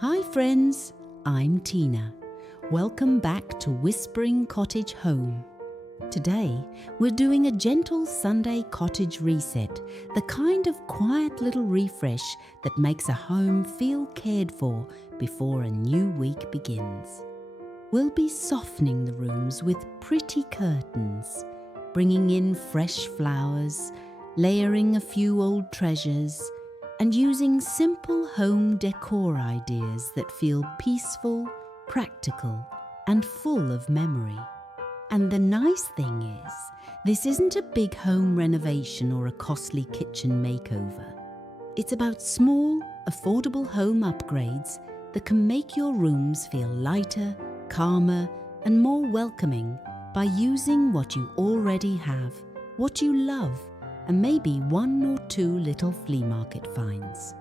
Hi friends, I'm Tina. Welcome back to Whispering Cottage Home. Today, we're doing a gentle Sunday cottage reset, the kind of quiet little refresh that makes a home feel cared for before a new week begins. We'll be softening the rooms with pretty curtains, bringing in fresh flowers, layering a few old treasures, and using simple home decor ideas that feel peaceful, practical, and full of memory. And the nice thing is, this isn't a big home renovation or a costly kitchen makeover. It's about small, affordable home upgrades that can make your rooms feel lighter, calmer, and more welcoming by using what you already have, what you love, and maybe one or two little flea market finds.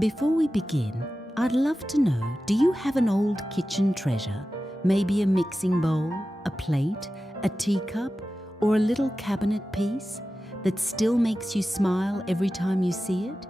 Before we begin, I'd love to know, do you have an old kitchen treasure? Maybe a mixing bowl, a plate, a teacup, or a little cabinet piece that still makes you smile every time you see it?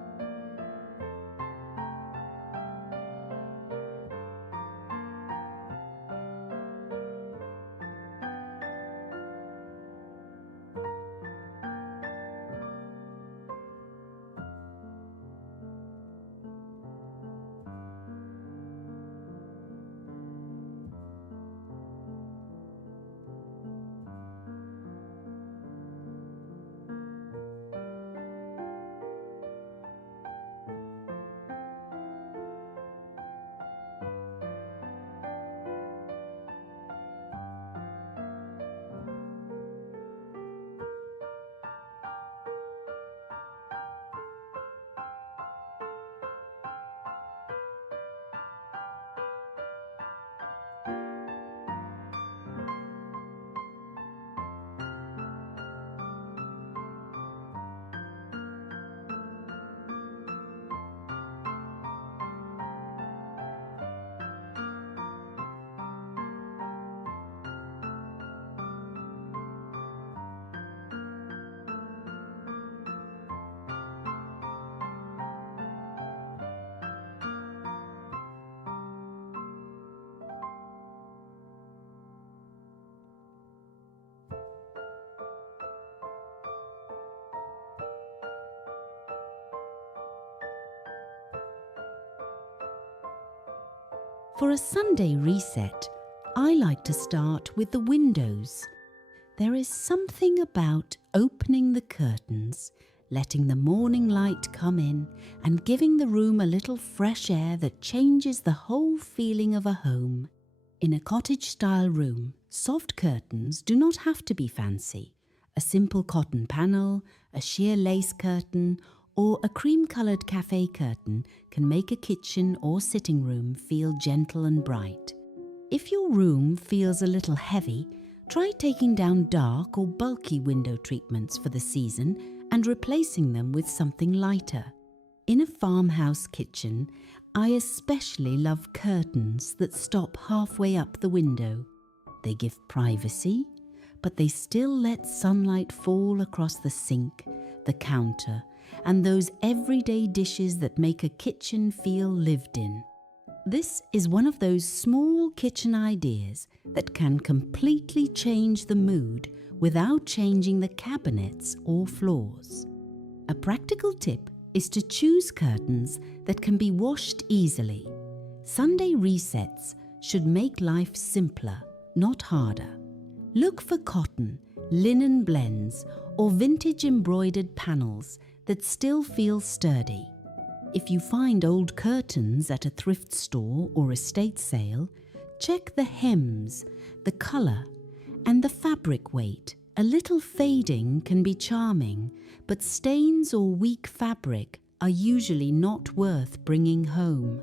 For a Sunday reset, I like to start with the windows. There is something about opening the curtains, letting the morning light come in, and giving the room a little fresh air that changes the whole feeling of a home. In a cottage-style room, soft curtains do not have to be fancy. A simple cotton panel, a sheer lace curtain, or a cream-coloured café curtain can make a kitchen or sitting room feel gentle and bright. If your room feels a little heavy, try taking down dark or bulky window treatments for the season and replacing them with something lighter. In a farmhouse kitchen, I especially love curtains that stop halfway up the window. They give privacy, but they still let sunlight fall across the sink, the counter, and those everyday dishes that make a kitchen feel lived in. This is one of those small kitchen ideas that can completely change the mood without changing the cabinets or floors. A practical tip is to choose curtains that can be washed easily. Sunday resets should make life simpler, not harder. Look for cotton, linen blends, or vintage embroidered panels that still feel sturdy. If you find old curtains at a thrift store or estate sale, check the hems, the colour, and the fabric weight. A little fading can be charming, but stains or weak fabric are usually not worth bringing home.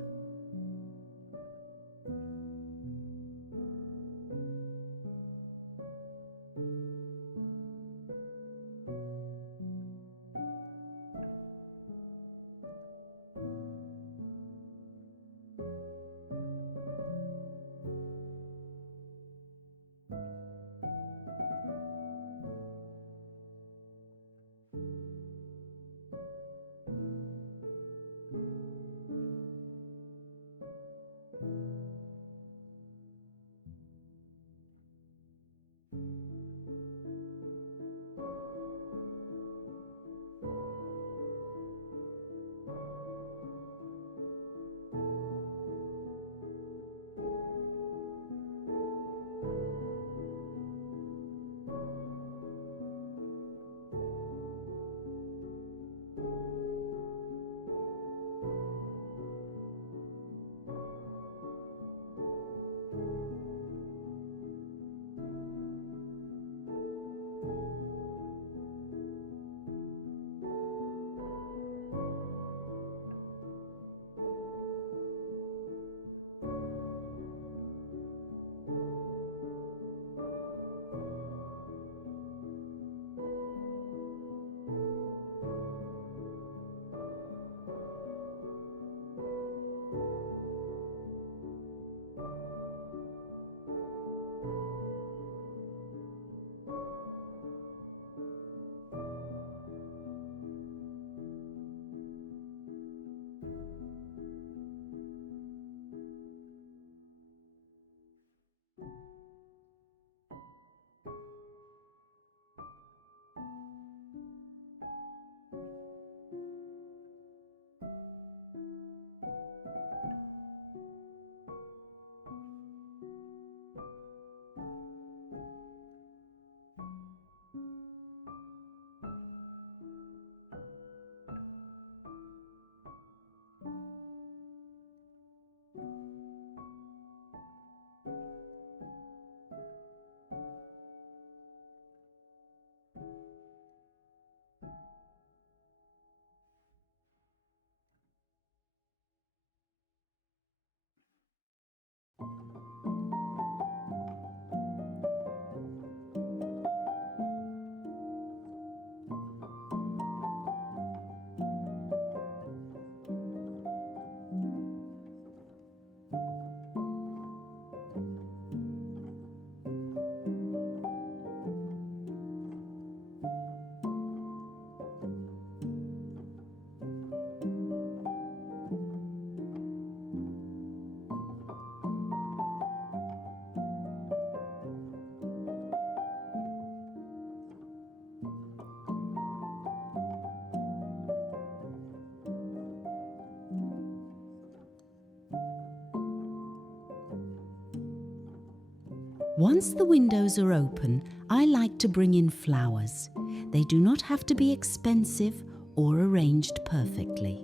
Once the windows are open, I like to bring in flowers. They do not have to be expensive or arranged perfectly.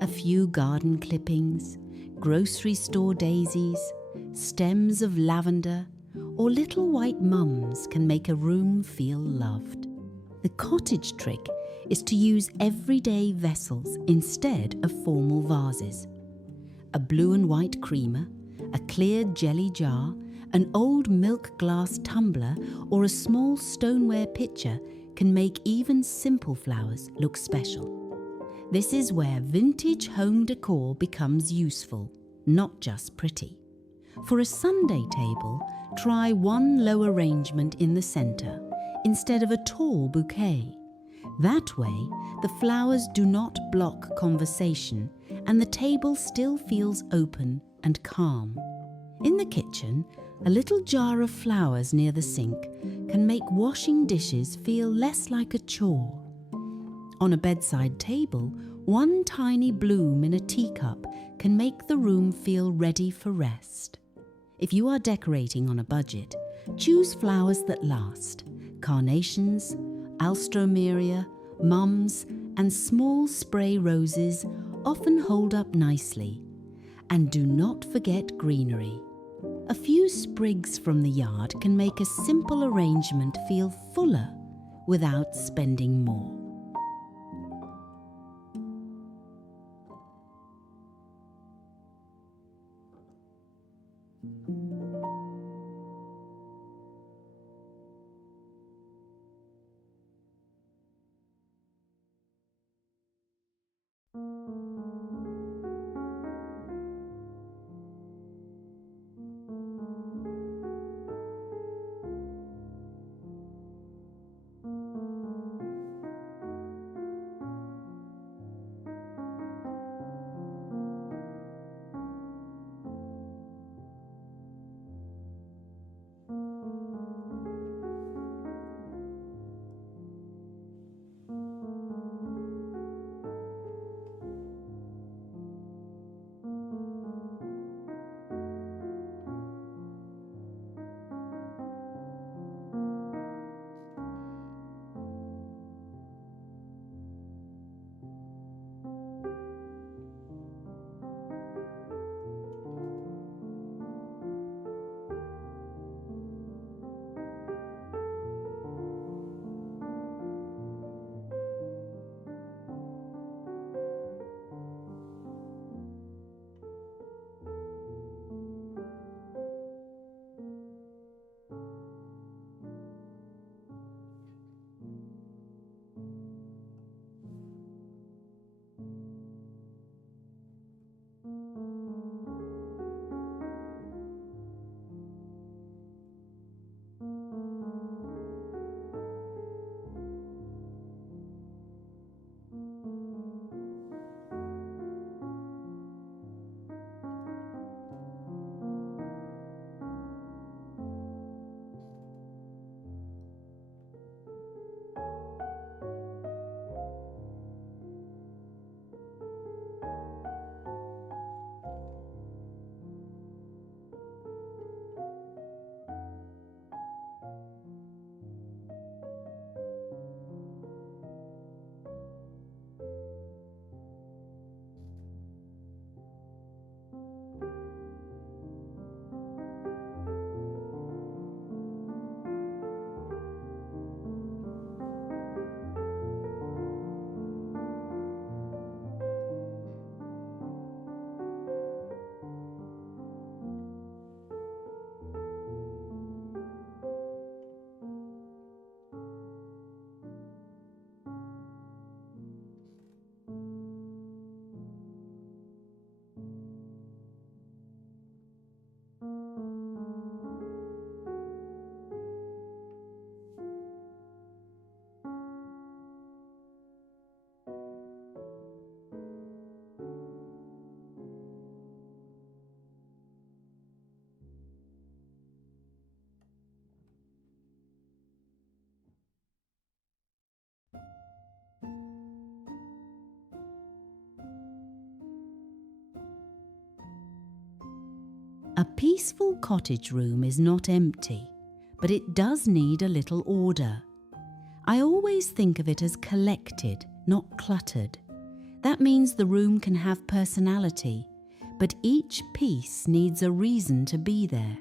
A few garden clippings, grocery store daisies, stems of lavender, or little white mums can make a room feel loved. The cottage trick is to use everyday vessels instead of formal vases. A blue and white creamer, a clear jelly jar, an old milk glass tumbler, or a small stoneware pitcher can make even simple flowers look special. This is where vintage home decor becomes useful, not just pretty. For a Sunday table, try one low arrangement in the center instead of a tall bouquet. That way, the flowers do not block conversation and the table still feels open and calm. In the kitchen, a little jar of flowers near the sink can make washing dishes feel less like a chore. On a bedside table, one tiny bloom in a teacup can make the room feel ready for rest. If you are decorating on a budget, choose flowers that last. Carnations, alstroemeria, mums, and small spray roses often hold up nicely. And do not forget greenery. A few sprigs from the yard can make a simple arrangement feel fuller without spending more. A peaceful cottage room is not empty, but it does need a little order. I always think of it as collected, not cluttered. That means the room can have personality, but each piece needs a reason to be there.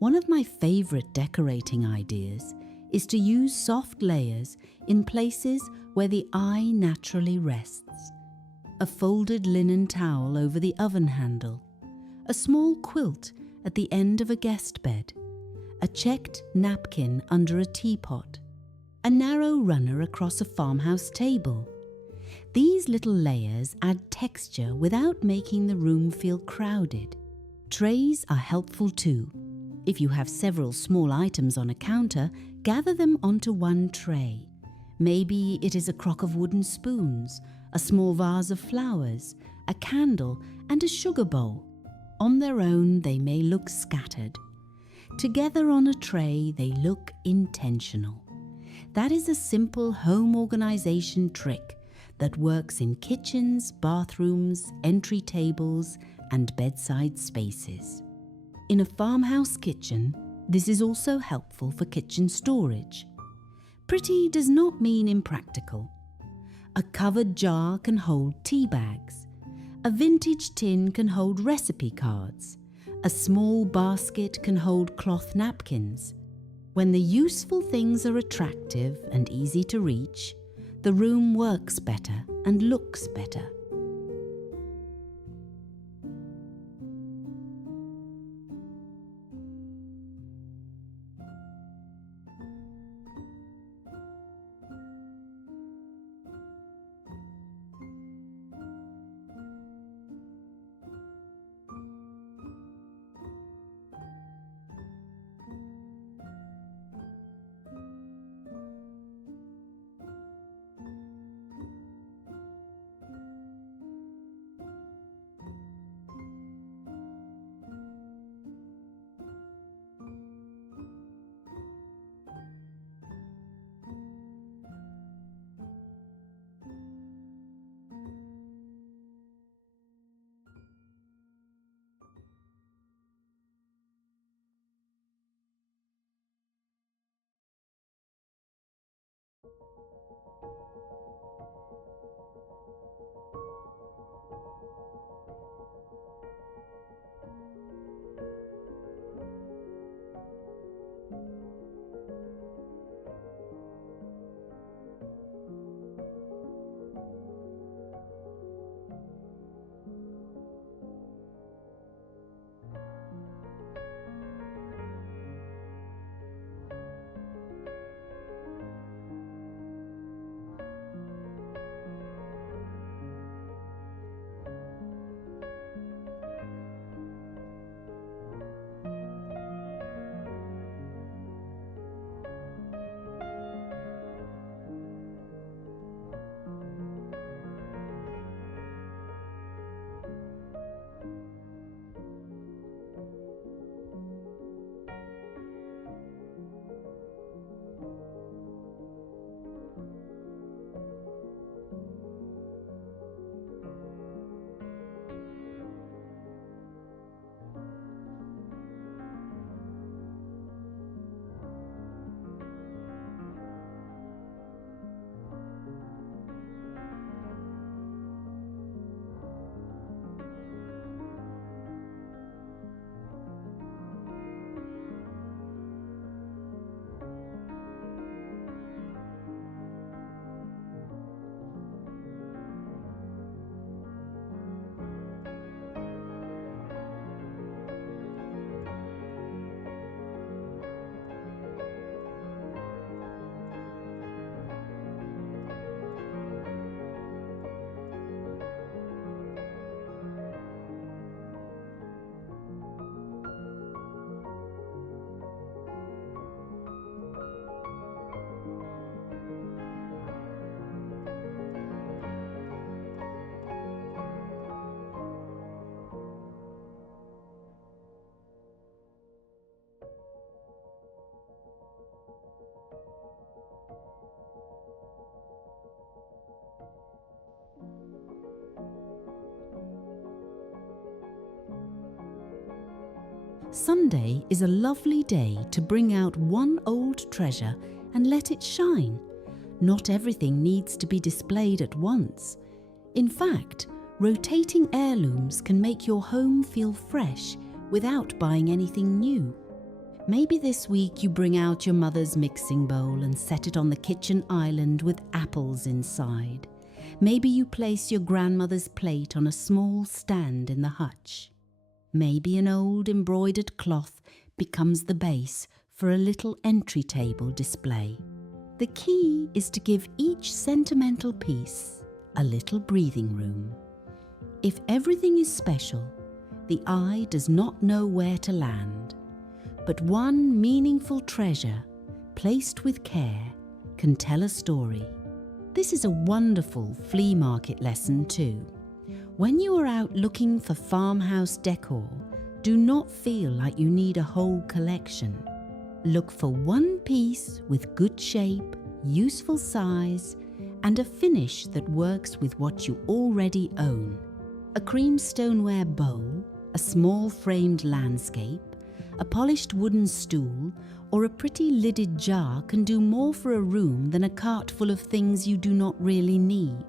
One of my favourite decorating ideas is to use soft layers in places where the eye naturally rests. A folded linen towel over the oven handle, a small quilt at the end of a guest bed, a checked napkin under a teapot, a narrow runner across a farmhouse table. These little layers add texture without making the room feel crowded. Trays are helpful too. If you have several small items on a counter, gather them onto one tray. Maybe it is a crock of wooden spoons, a small vase of flowers, a candle, and a sugar bowl. On their own, they may look scattered. Together on a tray, they look intentional. That is a simple home organization trick that works in kitchens, bathrooms, entry tables, and bedside spaces. In a farmhouse kitchen, this is also helpful for kitchen storage. Pretty does not mean impractical. A covered jar can hold tea bags. A vintage tin can hold recipe cards. A small basket can hold cloth napkins. When the useful things are attractive and easy to reach, the room works better and looks better. Sunday is a lovely day to bring out one old treasure and let it shine. Not everything needs to be displayed at once. In fact, rotating heirlooms can make your home feel fresh without buying anything new. Maybe this week you bring out your mother's mixing bowl and set it on the kitchen island with apples inside. Maybe you place your grandmother's plate on a small stand in the hutch. Maybe an old embroidered cloth becomes the base for a little entry table display. The key is to give each sentimental piece a little breathing room. If everything is special, the eye does not know where to land. But one meaningful treasure, placed with care, can tell a story. This is a wonderful flea market lesson too. When you are out looking for farmhouse decor, do not feel like you need a whole collection. Look for one piece with good shape, useful size, and a finish that works with what you already own. A cream stoneware bowl, a small framed landscape, a polished wooden stool, or a pretty lidded jar can do more for a room than a cart full of things you do not really need.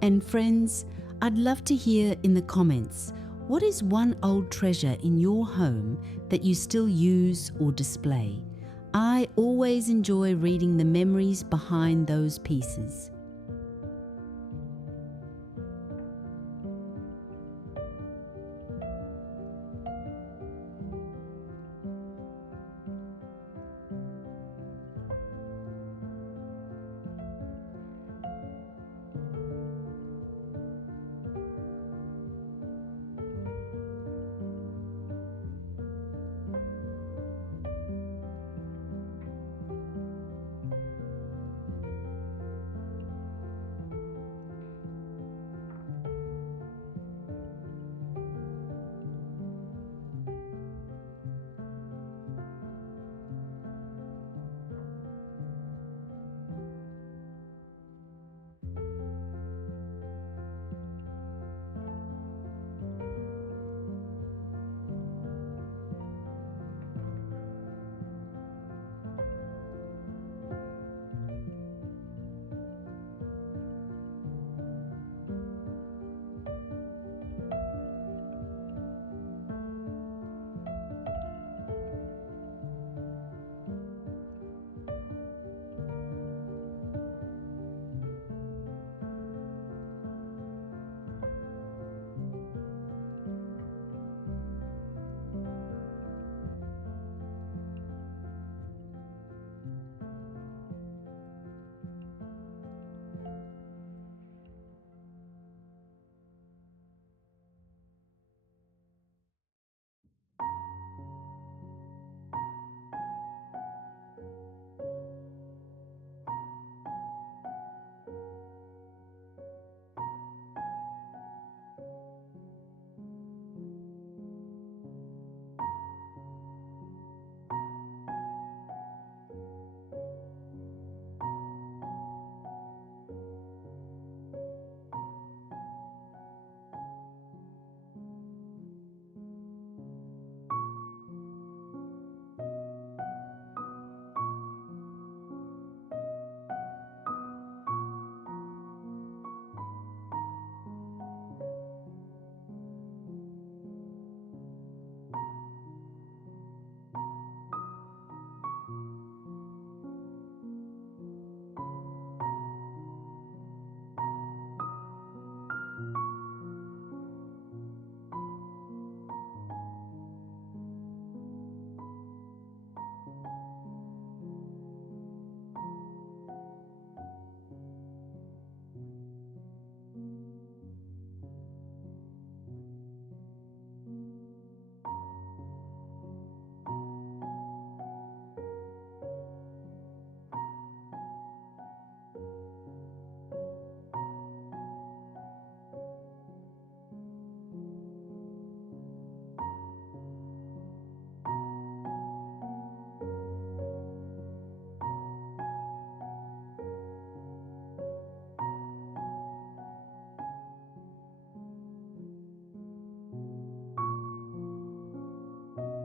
And friends, I'd love to hear in the comments, what is one old treasure in your home that you still use or display? I always enjoy reading the memories behind those pieces.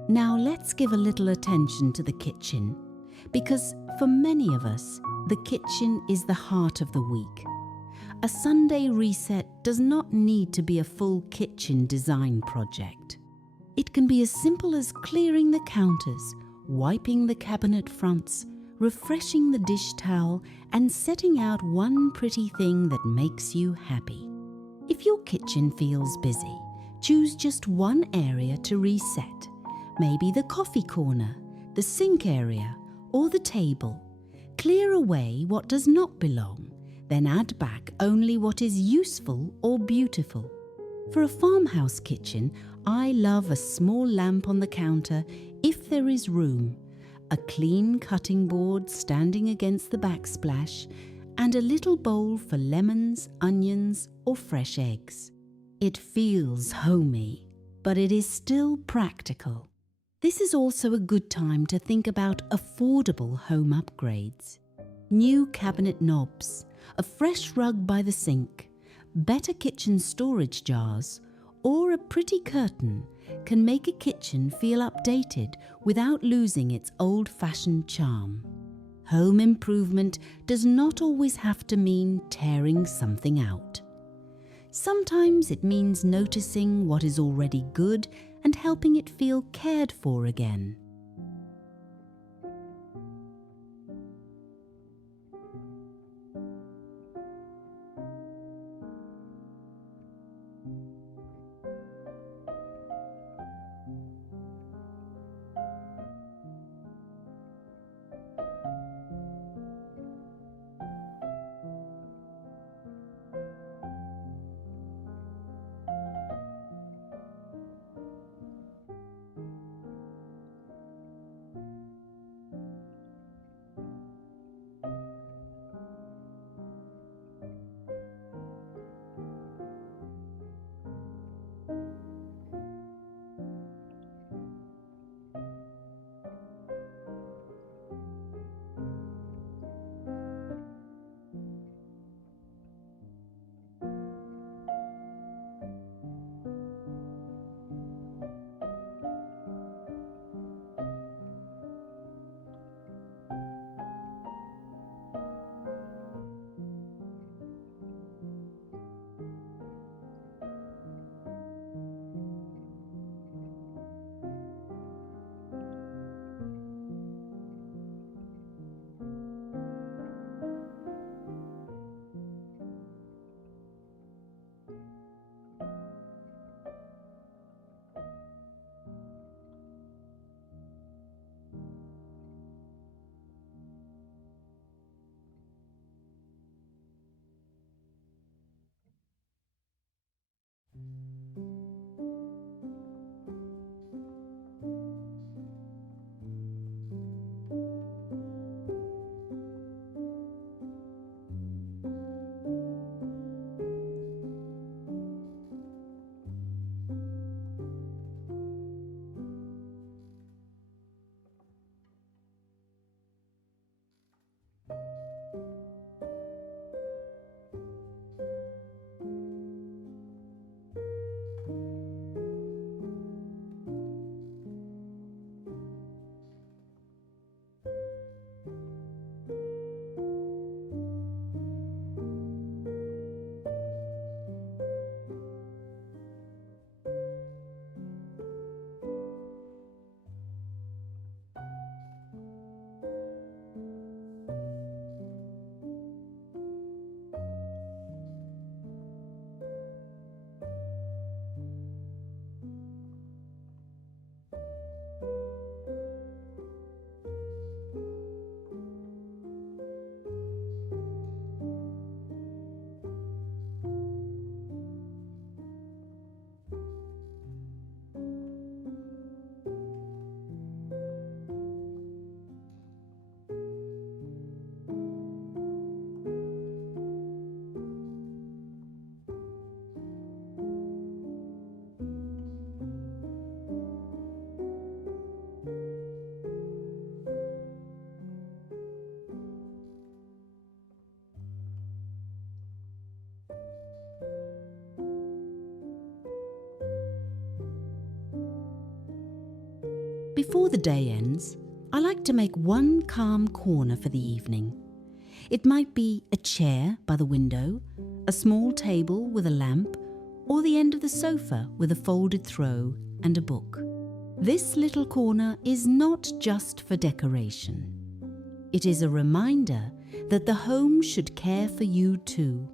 Now let's give a little attention to the kitchen, because for many of us, the kitchen is the heart of the week. A Sunday reset does not need to be a full kitchen design project. It can be as simple as clearing the counters, wiping the cabinet fronts, refreshing the dish towel, and setting out one pretty thing that makes you happy. If your kitchen feels busy, choose just one area to reset. Maybe the coffee corner, the sink area, or the table. Clear away what does not belong, then add back only what is useful or beautiful. For a farmhouse kitchen, I love a small lamp on the counter if there is room, a clean cutting board standing against the backsplash, and a little bowl for lemons, onions, or fresh eggs. It feels homey, but it is still practical. This is also a good time to think about affordable home upgrades. New cabinet knobs, a fresh rug by the sink, better kitchen storage jars, or a pretty curtain can make a kitchen feel updated without losing its old-fashioned charm. Home improvement does not always have to mean tearing something out. Sometimes it means noticing what is already good and helping it feel cared for again. Before the day ends, I like to make one calm corner for the evening. It might be a chair by the window, a small table with a lamp, or the end of the sofa with a folded throw and a book. This little corner is not just for decoration. It is a reminder that the home should care for you too.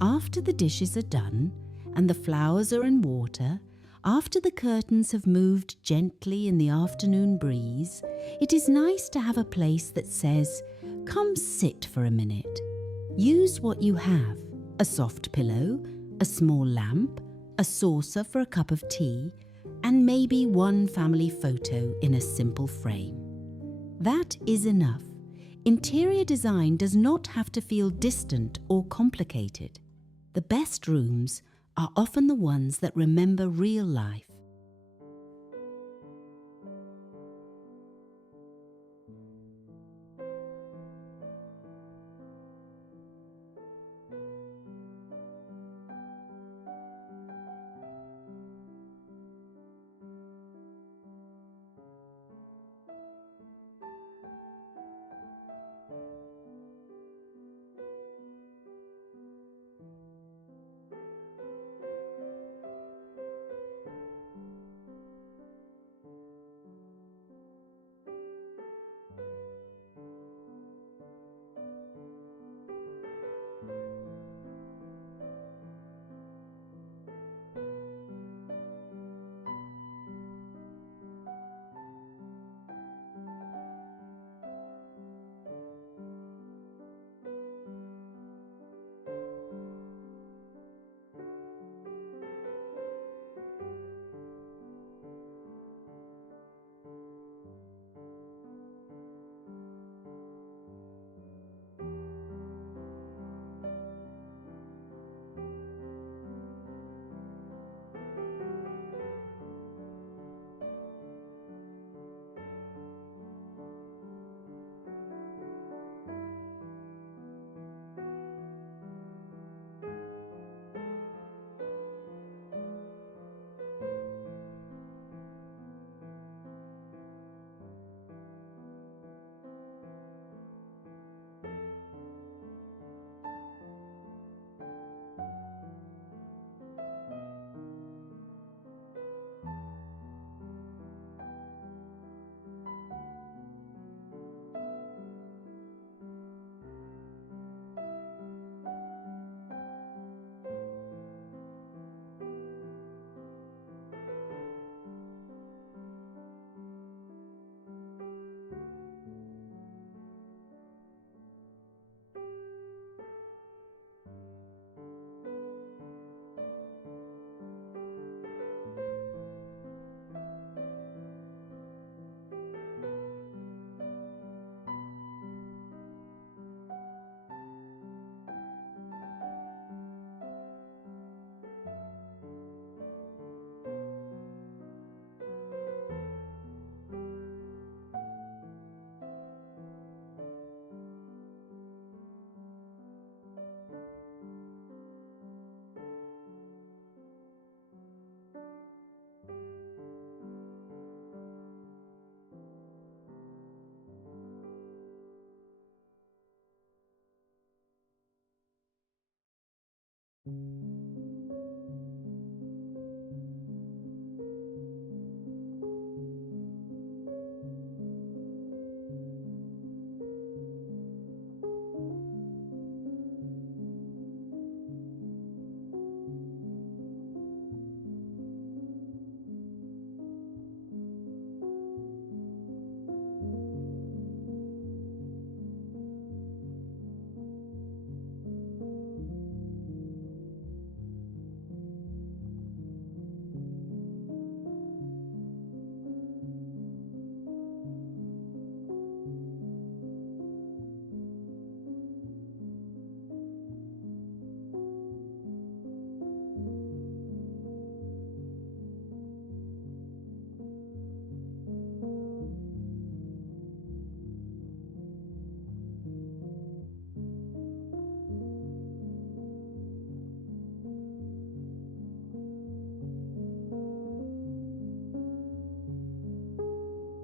After the dishes are done and the flowers are in water, after the curtains have moved gently in the afternoon breeze, it is nice to have a place that says, "Come sit for a minute." Use what you have: a soft pillow, a small lamp, a saucer for a cup of tea, and maybe one family photo in a simple frame. That is enough. Interior design does not have to feel distant or complicated. The best rooms are often the ones that remember real life.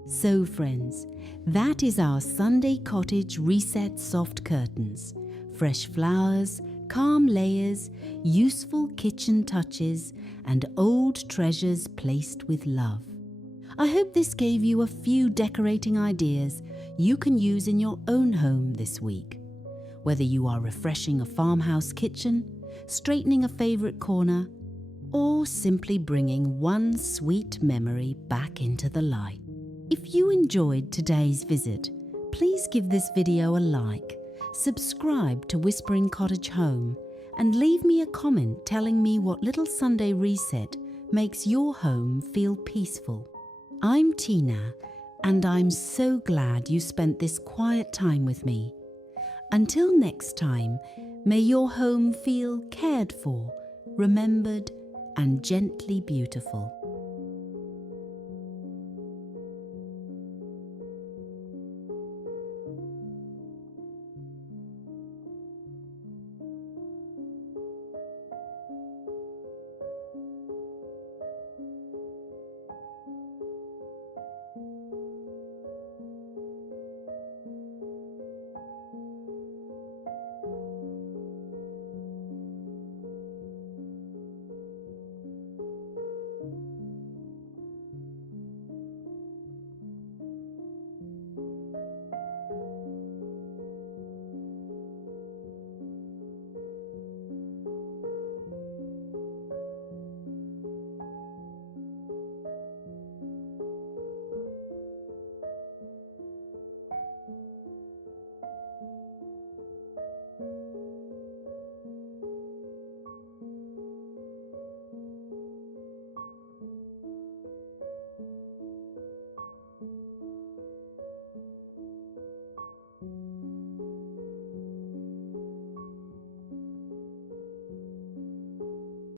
So friends, that is our Sunday cottage reset soft curtains. Fresh flowers, calm layers, useful kitchen touches, and old treasures placed with love. I hope this gave you a few decorating ideas you can use in your own home this week. Whether you are refreshing a farmhouse kitchen, straightening a favourite corner, or simply bringing one sweet memory back into the light. If you enjoyed today's visit, please give this video a like, subscribe to Whispering Cottage Home, and leave me a comment telling me what little Sunday reset makes your home feel peaceful. I'm Tina, and I'm so glad you spent this quiet time with me. Until next time, may your home feel cared for, remembered, and gently beautiful.